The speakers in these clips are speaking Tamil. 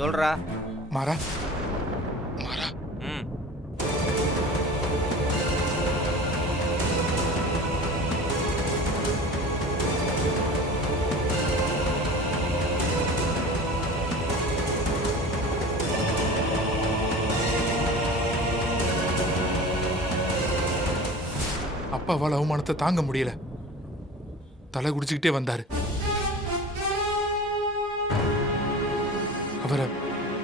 சொல்றா. மாறா மாறா ம். அப்பாவால் அவமானத்தை தாங்க முடியல. தலை குடிச்சுக்கிட்டே வந்தாரு. அவரை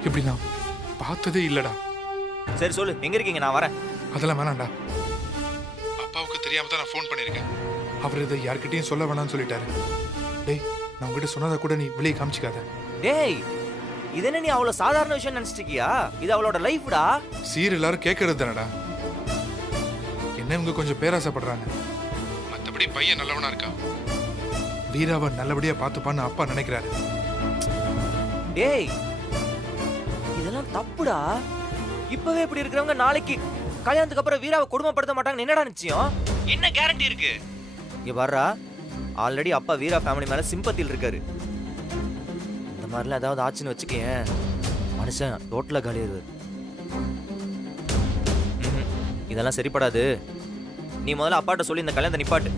இப்படி நான் பார்த்ததே இல்லடா. சரி சொல்லு, எங்க இருக்கீங்க? நான் வரேன். அதெல்லாம் வேணாம்டா. அப்பாவுக்கு தெரியாம தான் நான் ஃபோன் பண்ணியிருக்கேன். அவர் இதை யார்கிட்டயும் சொல்ல வேணாம்னு சொல்லிட்டாரு. டேய், நான் உங்ககிட்ட சொன்னதை கூட நீ வெளியே காமிச்சிக்காத. டேய், இது என்ன நீ அவ்வளவு சாதாரண விஷயம் நினைச்சிட்டு இருக்கியா? இது அவளோட லைஃப்டா. சீர் எல்லாரும் கேட்கறது தானடா. என்ன இவங்க கொஞ்சம் பேராசைப்படுறாங்க. மற்றபடி பையன் நல்லவனா இருக்கா. வீராவை நல்லபடியா பார்த்துப்பான்னு அப்பா நினைக்கிறாரு. டேய், இதெல்லாம் தப்புடா. இப்பவே இப்படி இருக்கிறவங்க நாளைக்கு கல்யாணத்துக்கு அப்புறம் வீராவை கொடுமைப்படுத்த மாட்டாங்கன்னு என்னடா நிச்சயம்? என்ன கேரண்டி இருக்கு? இங்க பாருடா, ஆல்ரெடி அப்பா வீரா ஃபேமிலி மேல சிம்பத்தியில் இருக்காரு. இந்த மாதிரிலாம் ஏதாவது ஆச்சுன்னு வச்சுக்கேன், மனுஷன் டோட்டலா காலியாரு. இதெல்லாம் சரிப்படாது. நீ முதல்ல அப்பாட்ட சொல்லி இந்த கல்யாணத்தை நிப்பாட்டு.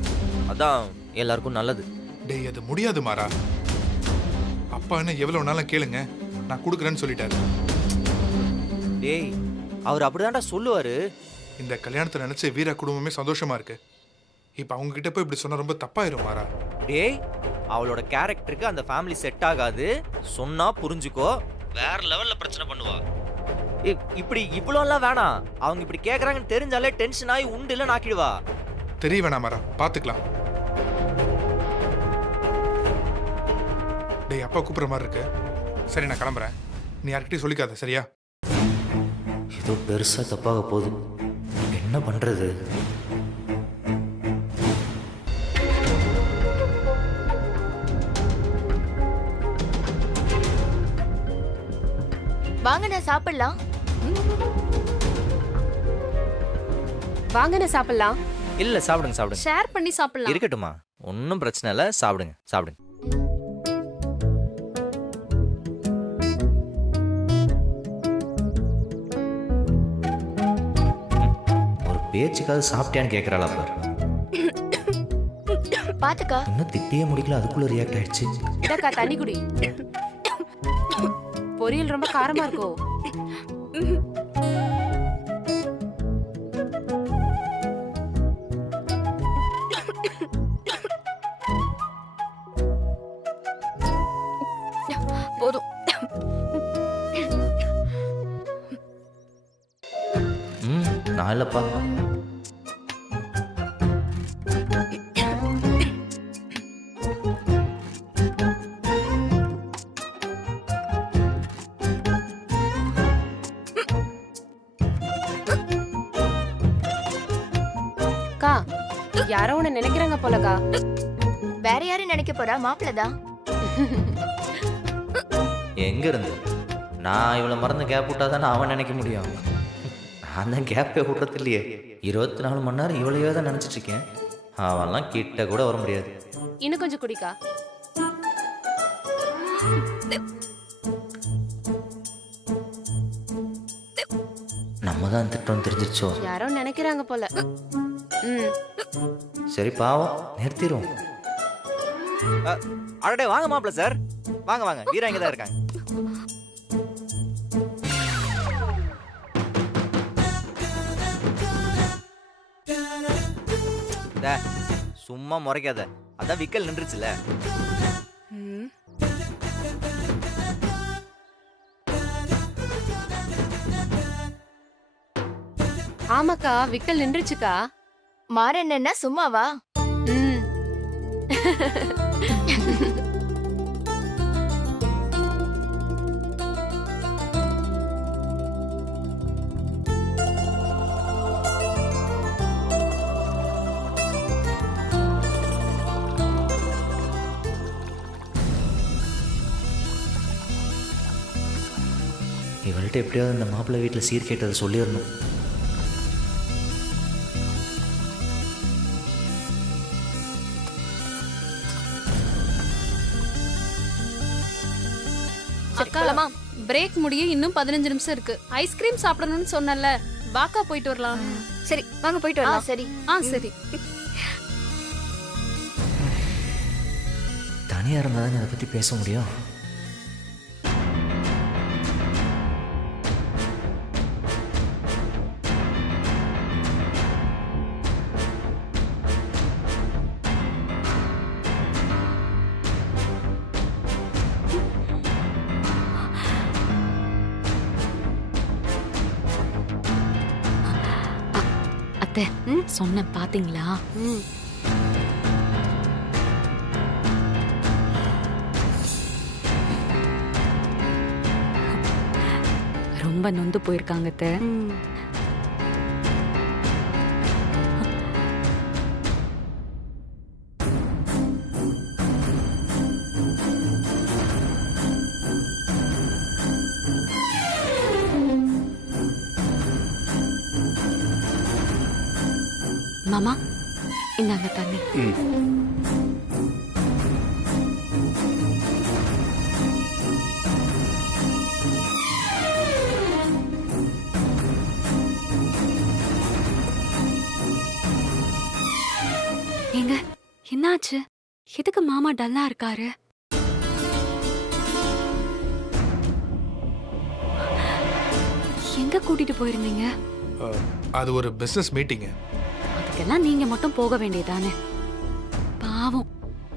அதான் எல்லாருக்கும் நல்லது. டேய், அது முடியாது மாறா. அப்பா என்ன எவ்வளவு நாளும் கேளுங்க, நான் கொடுக்குறேன்னு சொல்லிட்டாரு. டேய், அவர் அப்படிதான்டா சொல்லுவாரு. இந்த கல்யாணத்தை நினைச்சு வீரா குடும்பமே சந்தோஷமா இருக்கு. இப்ப அவங்க கிட்ட போய் இப்படி சொன்னா ரொம்ப தப்பாயிரும் மாறா. டேய், அவளோட கேரக்டருக்கு அந்த ஃபேமிலி செட் ஆகாது. சொன்னா புரிஞ்சுக்கோ, வேற லெவல்ல பிரச்சனை பண்ணுவா. இப்படி இவ்வளோலாம் வேணாம். அவங்க இப்படி கேக்குறாங்கன்னு தெரிஞ்சாலே டென்ஷன் ஆகி உண்டு இல்ல நாக்கிடுவா. தெரிய வேணாம் மாறா, பாத்துக்கலாம். டேய், அப்பா கூப்பிடுற மாதிரி இருக்கு. சரி, நான் கிளம்புறேன். நீ யார்கிட்டயும் சொல்லிக்காத, சரியா? ஏதோ பெருசா தப்பாக போகுது. என்ன பண்றது? வாங்கண்ணா சாப்பிடலாம். வாங்கண்ணா சாப்பிடலாம். இல்ல, சாப்பிடுங்க சாப்பிடுங்க. ஷேர் பண்ணி சாப்பிடலாம். இருக்கட்டுமா, ஒன்றும் பிரச்சனை இல்லை. சாப்பிடுங்க சாப்பிடுங்க. ஒரு பேச்சுக்காவது சாப்பிட்டியான்னு கேட்கறாளா பாரு. பாத்துக்கா. இன்னும் திட்டியே முடிக்கல, அதுக்குள்ள ரியாக்ட் ஆயிடுச்சு. இதக்கா தண்ணி குடி. பொரியல் ரொம்ப காரமா இருக்கோ? போதும். நான் இல்லப்பா. அக்கா, யாரோ உன்னை நினைக்கிறாங்க போலக்கா. வேற யாரும் நினைக்க போறா? மாப்பிள்ளதான். எங்க இருந்து நான் இவளை மறந்து கேப் விட்டாதானே அவன் நினைக்க முடியும். நான் தான் கேப்பே விடுறது இல்லையே. 24 மணி நேரம் இவளையே தான் நினைச்சிட்டு இருக்கேன். அவன்லாம் கிட்ட கூட வர முடியாது. இன்னும் கொஞ்சம் குடிக்கா. நம்ம தான் திட்டம் தெரிஞ்சிருச்சோ. யாரோ நினைக்கிறாங்க போல. சரி, பாவம், நிறுத்திடும். அடடே, வாங்க மாப்பிள்ள சார். வாங்க வாங்க, வீரா இங்க தான் இருக்காங்க. சும்மா முறைக்காத. அதான் விக்கல் நின்றுச்சுல. ஆமாக்கா, விக்கல் நின்றுச்சுக்கா. மாற என்னன்னா சும்மாவா? இவள்கிட்ட எப்படியாவது இந்த மாப்பிள்ளை வீட்டில் சீர் கேட்டதை சொல்லிடணும். அக்கா, பிரேக் முடிய இன்னும் 15 நிமிஷம் இருக்கு. ஐஸ்கிரீம் சாப்பிடணும்னு சொன்னல, வாக்கா போயிட்டு வரலாம். சரி வாங்க போயிட்டு வரலாம். சரி சரி. தனியா இருந்தா தானே அதை பத்தி பேச முடியும். அத்தை சொன்ன பாத்தீங்களா? ரொம்ப நொந்து போயிருக்காங்க அத்தை. மாமா இந்தாங்க தண்ணி. ஏங்க என்னாச்சு? எதுக்கு மாமா டல்லா இருக்காரு? எங்க கூட்டிட்டு போயிருந்தீங்க? அது ஒரு பிசினஸ் மீட்டிங். அதுக்கெல்லாம் நீங்க மட்டும் போக வேண்டியதானே? பாவம்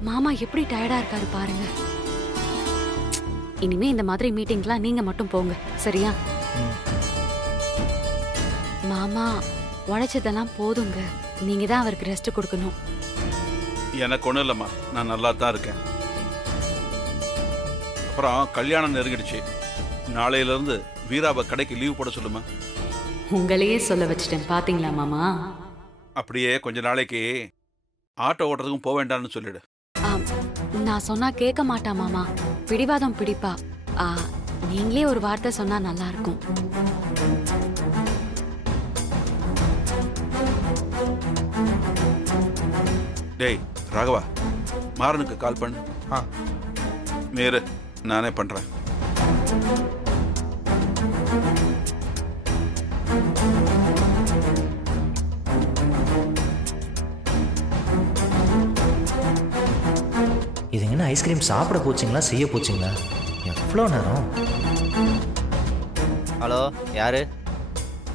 மாமா எப்படி டயர்டா இருக்காரு பாருங்க. இனிமே இந்த மாதிரி மீட்டிங்லாம் நீங்க மட்டும் போங்க, சரியா? மாமா உழைச்சதெல்லாம் போதுங்க. நீங்க தான் அவருக்கு ரெஸ்ட் கொடுக்கணும். எனக்கு ஒன்றும் இல்லைம்மா, நான் நல்லா தான் இருக்கேன். அப்புறம் கல்யாணம் நெருங்கிடுச்சு. நாளையிலேருந்து வீராவை கடைக்கு லீவ் போட சொல்லுமா. உங்களையே சொல்ல வச்சிட்டேன் பாத்தீங்களா மாமா? அப்படியே கொஞ்ச நாளைக்கு ஆட்டோ ஓட்டுறதுக்கும் போக வேண்டாம்னு சொல்லிடு. நான் சொன்னா கேட்க மாட்டா மாமா, பிடிவாதம் பிடிப்பா. நீங்களே ஒரு வார்த்தை சொன்னா நல்லா இருக்கும். டேய் ராகவா, மாறனுக்கு கால் பண்ணு. நேரு நானே பண்றேன். இது என்ன ஐஸ்கிரீம் சாப்பிட போச்சுங்களா செய்ய போச்சுங்களா? எவ்வளோ நேரம்? ஹலோ யாரு?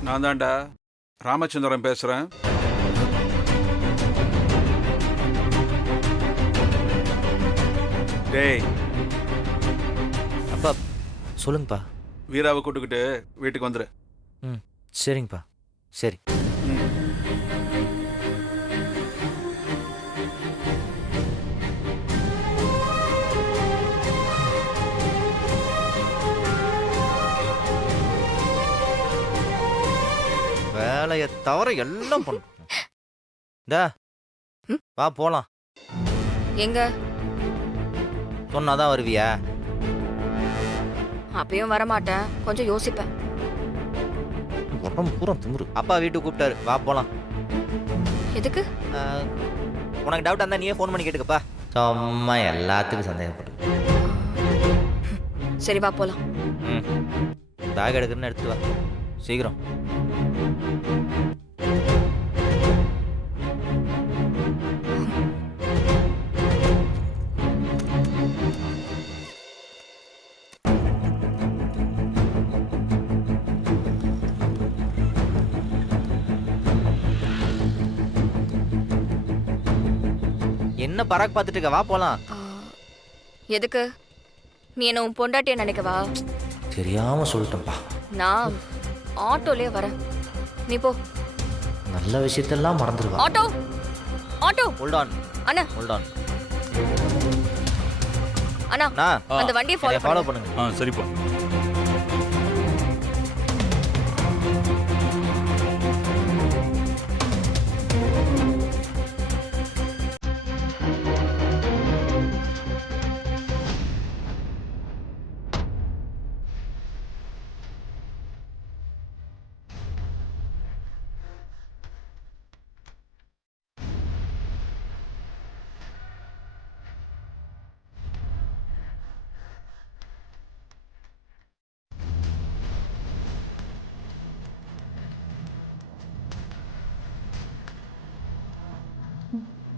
நான் தான்டா ராமச்சந்திரன் பேசுறேன். டேய் அப்பா சொல்லுங்கப்பா. வீராவை கூட்டுக்கிட்டு வீட்டுக்கு வந்துரு. ம் சரிங்கப்பா. சரி. வேலையை தவிர எல்லாம் பண்ணும். வா போலாம். எங்க சொன்னாதான் வருவியா? அப்பயும் வரமாட்டேன், கொஞ்சம் யோசிப்பேன். உடம்பு பூரா திமுரு. அப்பா வீட்டுக்கு கூப்பிட்டாரு, வா போலாம். எதுக்கு? உனக்கு டவுட் இருந்தா நீயே ஃபோன் பண்ணி கேட்டுக்கப்பா. சும்மா எல்லாத்துக்கும் சந்தேகப்படு. சரி வா போலாம். ம் பேக் எடுக்கிறேன்னு எடுத்துட்டு வா சீக்கிரம். என்ன பராக் பார்த்துட்டு இருக்க? வா போலாம். எதுக்கு? நீ என்ன உன் பொண்டாட்டிய நினைக்கவா? தெரியாம சொல்லிட்டேன்ப்பா. நான் ஆட்டோலயே வரேன், நீ போ. நல்ல விஷயத்தெல்லாம் மறந்துடுவா. ஆட்டோ ஆட்டோ ஹோல்ட் ஆன் அண்ணா, ஹோல்ட் ஆன் அண்ணா அந்த வண்டியை ஃபாலோ பண்ணுங்க. சரிப்பா.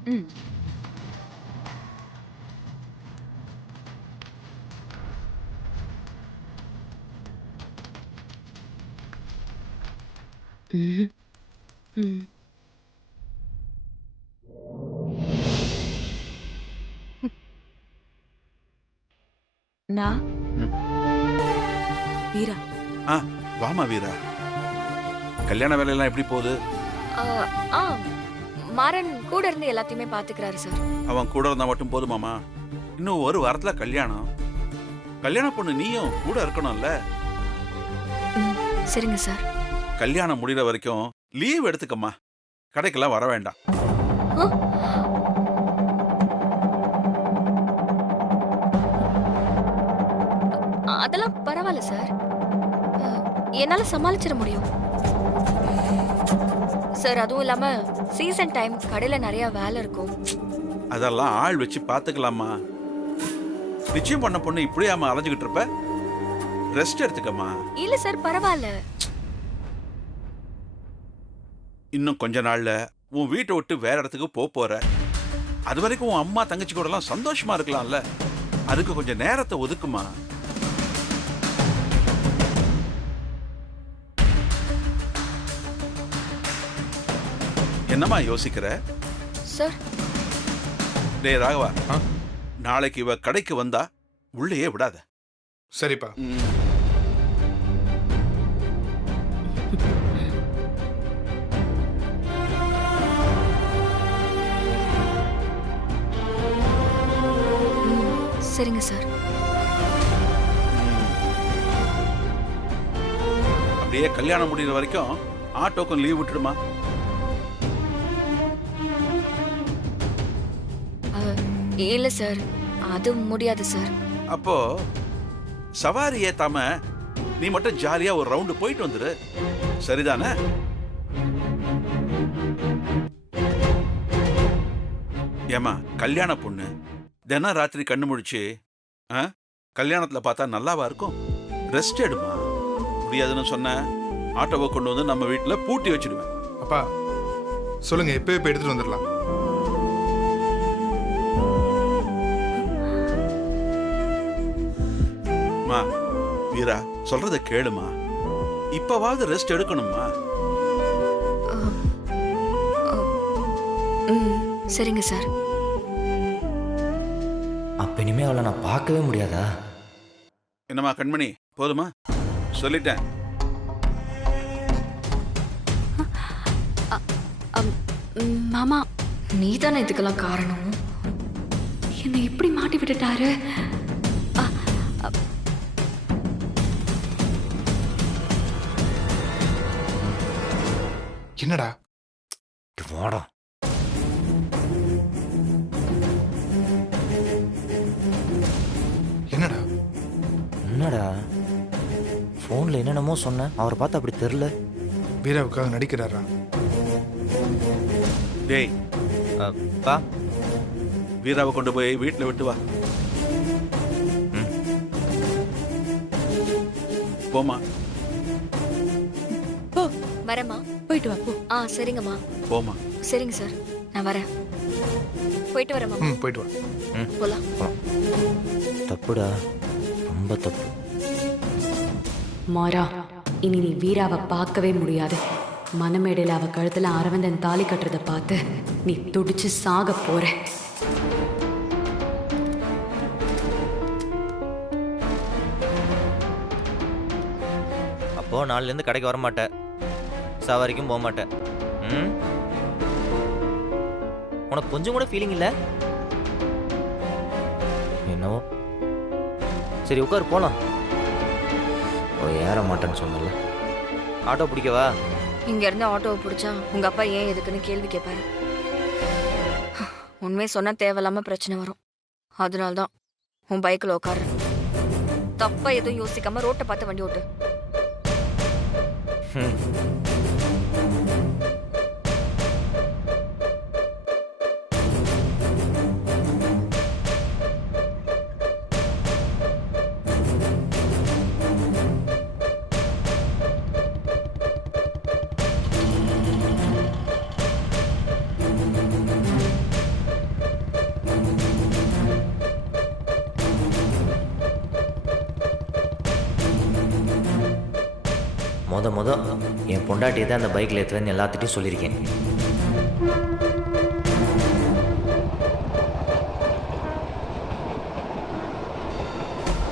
ம். ம். ம். நான் ம். வீரா, ஆ வாமா வீரா, கல்யாண வேலையெல்லாம் எப்படி போகுது? ஆ, ஆ மாறன் கூட இருந்து எல்லாத்தையுமே பாத்துக்கிறாரு சார். அவன் கூட இருந்தா மட்டும் போதுமாமா? இன்னும் ஒரு வாரத்துல கல்யாணம். கல்யாண பொண்ணு நீயும் கூட இருக்கணும்ல. சரிங்க சார். கல்யாணம் முடிகிற வரைக்கும் லீவ் எடுத்துக்கம்மா. கடைக்கெல்லாம் வர வேண்டாம். அதெல்லாம் பரவாயில்ல சார். என்னால சமாளிச்சிட முடியும் சார். அதுவும் இல்லாம சீசன் டைம், கடையில நிறைய வேலை இருக்கும். அதெல்லாம் ஆள் வச்சு பாத்துக்கலாமா? நிச்சயம் பண்ண பொண்ணு இப்படியாம அலைஞ்சுக்கிட்டு இருப்ப? ரெஸ்ட் எடுத்துக்கம்மா. இல்ல சார், பரவாயில்ல. இன்னும் கொஞ்ச நாள்ல உன் வீட்டை விட்டு வேற இடத்துக்கு போற. அது வரைக்கும் உன் அம்மா தங்கச்சி கூட எல்லாம் சந்தோஷமா இருக்கலாம்ல. அதுக்கு கொஞ்சம் நேரத்தை ஒதுக்குமா. என்னம்மா யோசிக்கிற? சார், டேய் ராகவா, ஆ? நாளைக்கு இவ கடைக்கு வந்தா உள்ளேயே விடாத. சரிப்பா. சரிங்க சார். அப்படியே கல்யாணம் முடிகிற வரைக்கும் ஆட்டோக்கும் லீவ் விட்டுடுமா. இல்ல சார், அது முடியாது சார். அப்போ சவாரி ஏத்தாம நீ மட்டும் ஜாலியா ஒரு ரவுண்டு போயிட்டு வந்துரு. சரிதானே? ஏமா, கல்யாண பொண்ணு தினம் ராத்திரி கண்ணு முழிச்சு கல்யாணத்துல பார்த்தா நல்லாவா இருக்கும்? ரெஸ்ட் எடுமா. முடியாதுன்னு சொன்ன ஆட்டோவை கொண்டு வந்து நம்ம வீட்டுல பூட்டி வச்சிடுவேன். அப்பா சொல்லுங்க, எப்போ எடுத்துட்டு வந்துடலாம். மா வீரா, சொல்றத கேளுமா. இப்பவாவது ரெஸ்ட் எடுக்கணுமா. சரிங்க சார். அப்ப இனிமே அவளை நான் பார்க்கவே முடியாதா? என்னம்மா கண்மணி, போதுமா? சொல்லிட்டேன். மாமா, நீ தானே இதுக்கெல்லாம் காரணம். என்னை இப்படி மாட்டி விட்டுட்டாரு. என்னடா? வாடா. என்னடா? என்னடா போன்ல என்னென்னமோ சொன்னேன், அவரை பார்த்து அப்படி தெரியல. வீராவுக்காக நடிக்கிறாரா? டேய், பா, வீராவை கொண்டு போய் வீட்டுல விட்டு வா. போமா. வரேம்மா. போயிட்டு வா, போ. சரிங்கம்மா. போமா. சரிங்க சார், நான் வரேன். போயிட்டு வரேம்மா. போயிட்டு வா. போலாம். தப்புடா, ரொம்ப தப்பு. மாறா, இனி நீ வீராவை பார்க்கவே முடியாது. மனமேடையில் அவ கழுத்துல அரவிந்தன் தாலி கட்டுறதை பார்த்து நீ துடிச்சு சாக போற. அப்போ நாளில இருந்து கடைக்கு வர மாட்டேன், சவாரிக்கும் போக மாட்டேன். உனக்கு கொஞ்சம் கூட ஃபீலிங் இல்ல? என்னவோ. சரி உட்காரு, போலாம். ஏற மாட்டேன்னு சொன்னல. ஆட்டோ பிடிக்கவா? இங்க இருந்து ஆட்டோவை பிடிச்சா உங்க அப்பா ஏன் எதுக்குன்னு கேள்வி கேட்பாரு. உண்மையை சொன்னா தேவையில்லாம பிரச்சனை வரும். அதனால்தான் உன் பைக்கில் உட்காரு. தப்பா எதுவும் யோசிக்காம ரோட்டை பார்த்து வண்டி ஓட்டு. முத என் பொண்டாட்டியை தான் அந்த பைக்கில் ஏற்றுவேன்னு எல்லாத்திட்டையும் சொல்லியிருக்கேன்.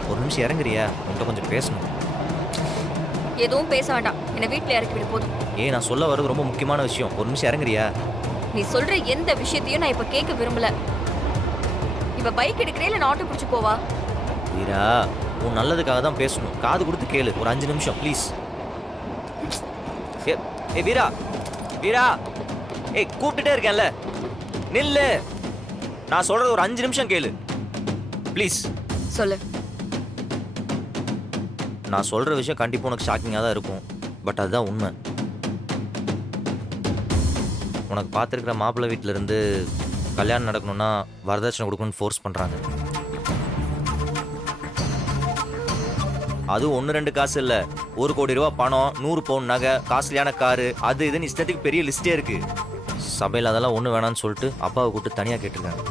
ஒரு நிமிஷம் இறங்குறியா? உன்கிட்ட கொஞ்சம் பேசணும். எதுவும் பேச வேண்டாம், என்னை வீட்டில் இறக்கி விடு போதும். நான் சொல்ல வர்றது ரொம்ப முக்கியமான விஷயம். ஒரு நிமிஷம் இறங்குறியா? நீ சொல்ற எந்த விஷயத்தையும் நான் இப்ப கேட்க விரும்பல. இப்ப பைக் எடுக்கிறே இல்ல நான் ஆட்டோ பிடிச்சு போவா? வீரா, உன் நல்லதுக்காக தான் பேசணும். காது கொடுத்து கேளு. ஒரு 5 நிமிஷம் ப்ளீஸ். ஏ வீரா, வீரா, கூப்பிட்டுட்டே இருக்கேன்ல, நில்லு. நான் சொல்றது ஒரு 5 நிமிஷம் கேளு ப்ளீஸ். சொல்லு. நான் சொல்ற விஷயம் கண்டிப்பா உனக்கு ஷாக்கிங்காக தான் இருக்கும். பட் அதுதான் உண்மை. உனக்கு பார்த்துருக்கிற மாப்பிள்ளை வீட்டில இருந்து கல்யாணம் நடக்கணும்னா வரதட்சணை கொடுக்கணும்னு ஃபோர்ஸ் பண்ணுறாங்க. அது 1-2 காசு இல்லை, 1 கோடி ரூபா பணம், 100 பவுன் நகை, காஸ்ட்லியான காரு, அது இதுன்னு இஷ்டத்துக்கு பெரிய லிஸ்டே இருக்கு. சபையில் அதெல்லாம் ஒன்றும் வேணான்னு சொல்லிட்டு அப்பாவை கூப்பிட்டு தனியாக கேட்டிருக்காங்க.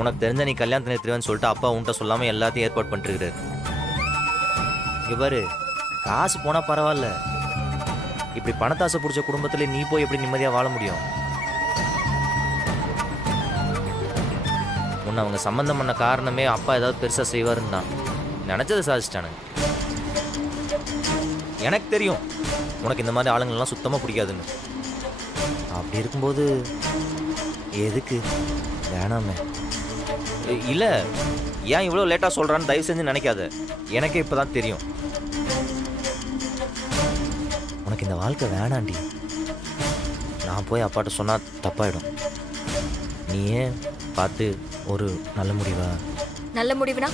உனக்கு தெரிஞ்ச நீ கல்யாணத்தை நிறுத்துவேன்னு சொல்லிட்டு அப்பா உன்ட்ட சொல்லாமல் எல்லாத்தையும் ஏற்பாடு பண்ணிருக்காரு. இங்கே பாரு, காசு போனால் பரவாயில்ல, இப்படி பணத்தாசை பிடிச்ச குடும்பத்தில் நீ போய் எப்படி நிம்மதியாக வாழ முடியும்? உன்னை அவங்க சம்பந்தம் பண்ண காரணமே அப்பா ஏதாவது பெருசாக செய்வாருன்னு தான் நினச்சதை சாதிச்சிட்டானுங்க. எனக்கு தெரியும் உனக்கு இந்த மாதிரி ஆளுங்கள்லாம் சுத்தமாக பிடிக்காதுன்னு. அப்படி இருக்கும்போது எதுக்கு வேணாமே? இல்லை, ஏன் இவ்வளோ லேட்டாக சொல்கிறான்னு தயவு செஞ்சு நினைக்காத. எனக்கே இப்போ தான் தெரியும் உனக்கு இந்த வாழ்க்கை வேணாண்டி. நான் போய் அப்பாட்ட சொன்னால் தப்பாயிடும். நீ ஏன் பார்த்து ஒரு நல்ல முடிவா? நல்ல முடிவுனா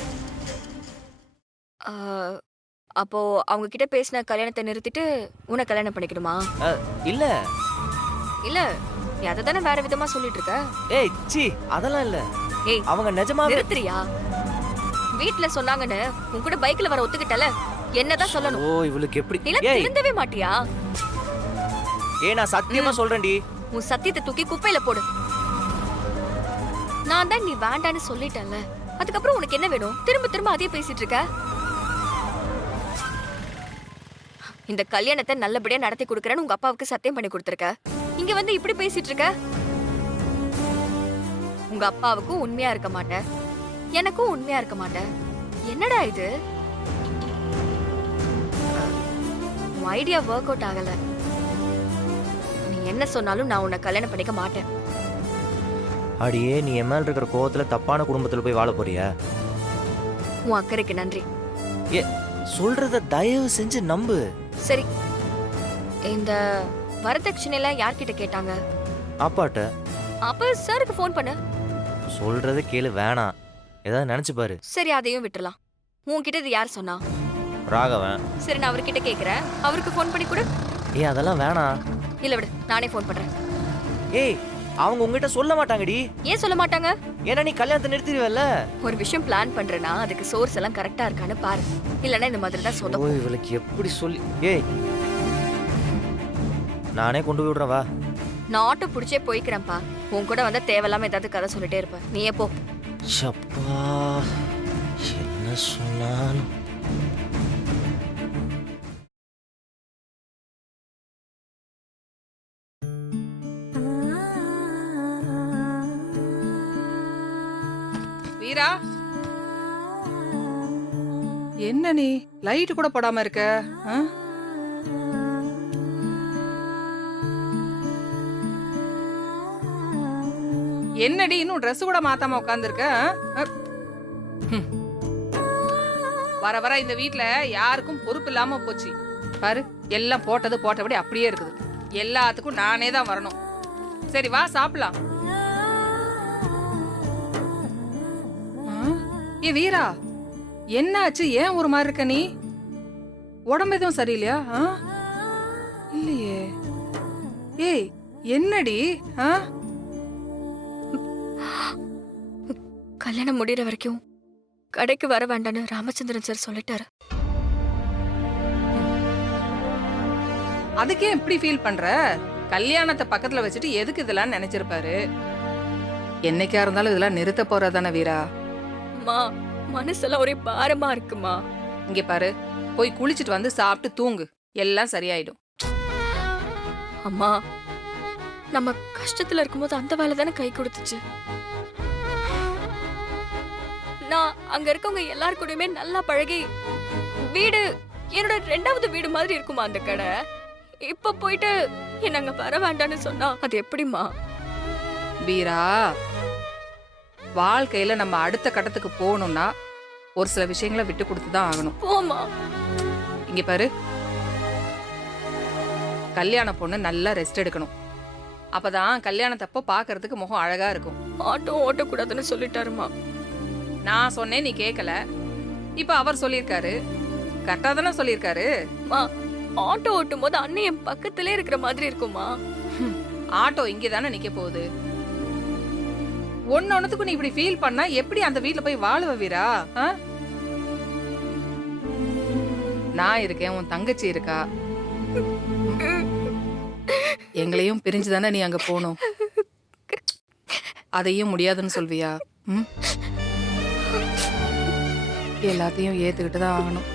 அப்போ அவங்க கிட்ட பேசின கல்யாணத்தை நிறுத்திட்டு உன்னை கல்யாணம் பண்ணிக்கணுமா? இல்லை இல்ல, நீ அதை தானே வேற விதமா சொல்லிட்டு இருக்க. சி அதெல்லாம் இல்லை. ஏய், அவங்க நிஜமா நிறுத்துறியா? வீட்ல சொன்னாங்கன்னு உன் கூட பைக்ல வர ஒத்துக்கிட்டல, என்னதான் சொல்லணும்? இவளுக்கு எப்படி? நீ திருந்தவே மாட்டியா? நான் சத்தியமா சொல்றேன்டி. உன் சத்தியத்தை தூக்கி குப்பையில போடு. நான் தான் நீ வேண்டான்னு சொல்லிட்டேன்ல, அதுக்கப்புறம் உனக்கு என்ன வேணும்? திரும்ப திரும்ப அதே பேசிட்டு இருக்க. இந்த கல்யாணத்தை நல்லபடியா நடத்தி கொடுக்கறேன்னு உங்க அப்பாவுக்கு சத்தியம் பண்ணி கொடுத்துருக்க. இங்க வந்து இப்படி பேசிட்டு இருக்க. உங்க அப்பாவுக்கும் உண்மையா இருக்க மாட்டேன், எனக்கும் உண்மையா இருக்க மாட்டேன். என்னடா இது? உன் ஐடியா ஒர்க் அவுட் ஆகல. நீ என்ன சொன்னாலும் நான் உன்னை கல்யாணம் பண்ணிக்க மாட்டேன். அடியே, நீ என் மேல இருக்கிற கோவத்துல தப்பான குடும்பத்துல போய் வாழ போறியா? உன் அக்கறைக்கு நன்றி. சொல்றத தயவு செஞ்சு நம்பு. சரி, இந்த வரதட்சணையில யார்கிட்ட கேட்டாங்க? அப்பாட்ட. அப்ப சாருக்கு ஃபோன் பண்ணு. சொல்றத கேளு, வேணாம் ஏதாவது நினைச்சு பாரு. சரி, அதையும் விட்டுறலாம். உன்கிட்ட இது யார் சொன்னா? ராகவன். சரி, நான் அவர்கிட்ட கேக்குறேன், அவருக்கு ஃபோன் பண்ணி கொடு. அதெல்லாம் வேணாம். இல்ல விடு, நானே ஃபோன் பண்றேன். அவங்க உங்ககிட்ட சொல்ல மாட்டாங்கடி. ஏன் சொல்ல மாட்டாங்க? ஏன்னா நீ கல்யாணத்தை நிறுத்திடுவல்ல. ஒரு விஷயம் பிளான் பண்றேனா அதுக்கு சோர்ஸ் எல்லாம் கரெக்டா இருக்கான்னு பாரு. இல்லன்னா இந்த மாதிரி தான் சொதப்பும். இவளுக்கு எப்படி சொல்லி? நானே கொண்டு போய் விடுறேன், வா. நான் ஆட்டோ பிடிச்சே போய்க்கிறேன்ப்பா. உன் கூட வந்தா தேவையில்லாம ஏதாவது கதை சொல்லிட்டே இருப்பேன். நீயே போ. சப்பா, என்ன சொன்னாலும். வீரா, என்ன நீ லைட் கூட போடாம இருக்க? என்னடி இன்னும் ட்ரெஸ் கூட மாத்தாம உட்கார்ந்துருக்க? வர வர இந்த வீட்ல யாருக்கும் பொறுப்பு இல்லாம போச்சு பாரு. எல்லாம் போட்டது போட்டபடி அப்படியே இருக்குது. எல்லாத்துக்கும் நானே தான் வரணும். சரி வா சாப்பிடலாம். ஏ வீரா, என்னாச்சு? ஏன் ஒரு மாதிரி இருக்க நீ? உடம்பு எதுவும் சரியில்லையா? இல்லையே. ஏய், என்னடி? கல்யாணம் முடிகிற வரைக்கும் கடைக்கு வர வேண்டான்னு ராமச்சந்திரன் சார் சொல்லிட்டாரு. அதுக்கே எப்படி ஃபீல் பண்ற? கல்யாணத்தை பக்கத்துல வச்சுட்டு எதுக்கு இதெல்லாம் நினைச்சிருப்பாரு. என்னைக்கா இருந்தாலும் இதெல்லாம் நிறுத்த போறதானே வீரா? அம்மா, மனசெல்லாம் ஒரே பாரமா இருக்குமா. இங்க பாரு, போய் குளிச்சிட்டு வந்து சாப்பிட்டு தூங்கு, எல்லாம் சரியாயிடும். அம்மா நம்ம கஷ்டத்துல இருக்கும்போது அந்த வேலை தானே கை கொடுத்துச்சு. நான் அங்க இருக்கவங்க எல்லார் கூடயுமே நல்லா பழகி வீடு என்னோட 2வது வீடு மாதிரி இருக்குமா அந்த கடை. இப்ப போயிட்டு என்ன அங்க வர வேண்டாம்னு சொன்னா அது எப்படிமா? வீரா, வாழ்க்கையில நம்ம அடுத்த கட்டத்துக்கு போகணும்னா ஒரு சில விஷயங்களை விட்டு கொடுத்து தான் ஆகணும். போமா. இங்க பாரு, கல்யாண பொண்ணு நல்லா ரெஸ்ட் எடுக்கணும். அப்பதான் கல்யாணத்தப்போ பாக்குறதுக்கு முகம் அழகா இருக்கும். ஆட்டோ ஓட்டக்கூடாதுன்னு சொல்லிட்டாருமா. நான் சொன்னேன், நீ கேட்கல. இப்ப அவர் சொல்லியிருக்காரு, கரெக்டா தானே சொல்லியிருக்காரு. ஆட்டோ ஓட்டும் போது அண்ணன் என் பக்கத்திலே இருக்கிற மாதிரி இருக்குமா? ஆட்டோ இங்க தானே நிக்க போகுது. ஒன்னொன்னுத்துக்கு நீ இப்படி ஃபீல் பண்ணா எப்படி அந்த வீட்ல போய் வாழுவ வீரா? ஆ? நான் இருக்கேன், உன் தங்கச்சி இருக்கா. எங்களையும் பிரிஞ்சு தானே நீ அங்க போகணும். அதையும் முடியாதுன்னு சொல்வியா? எல்லாத்தையும் ஏத்துக்கிட்டு தான் ஆகணும்.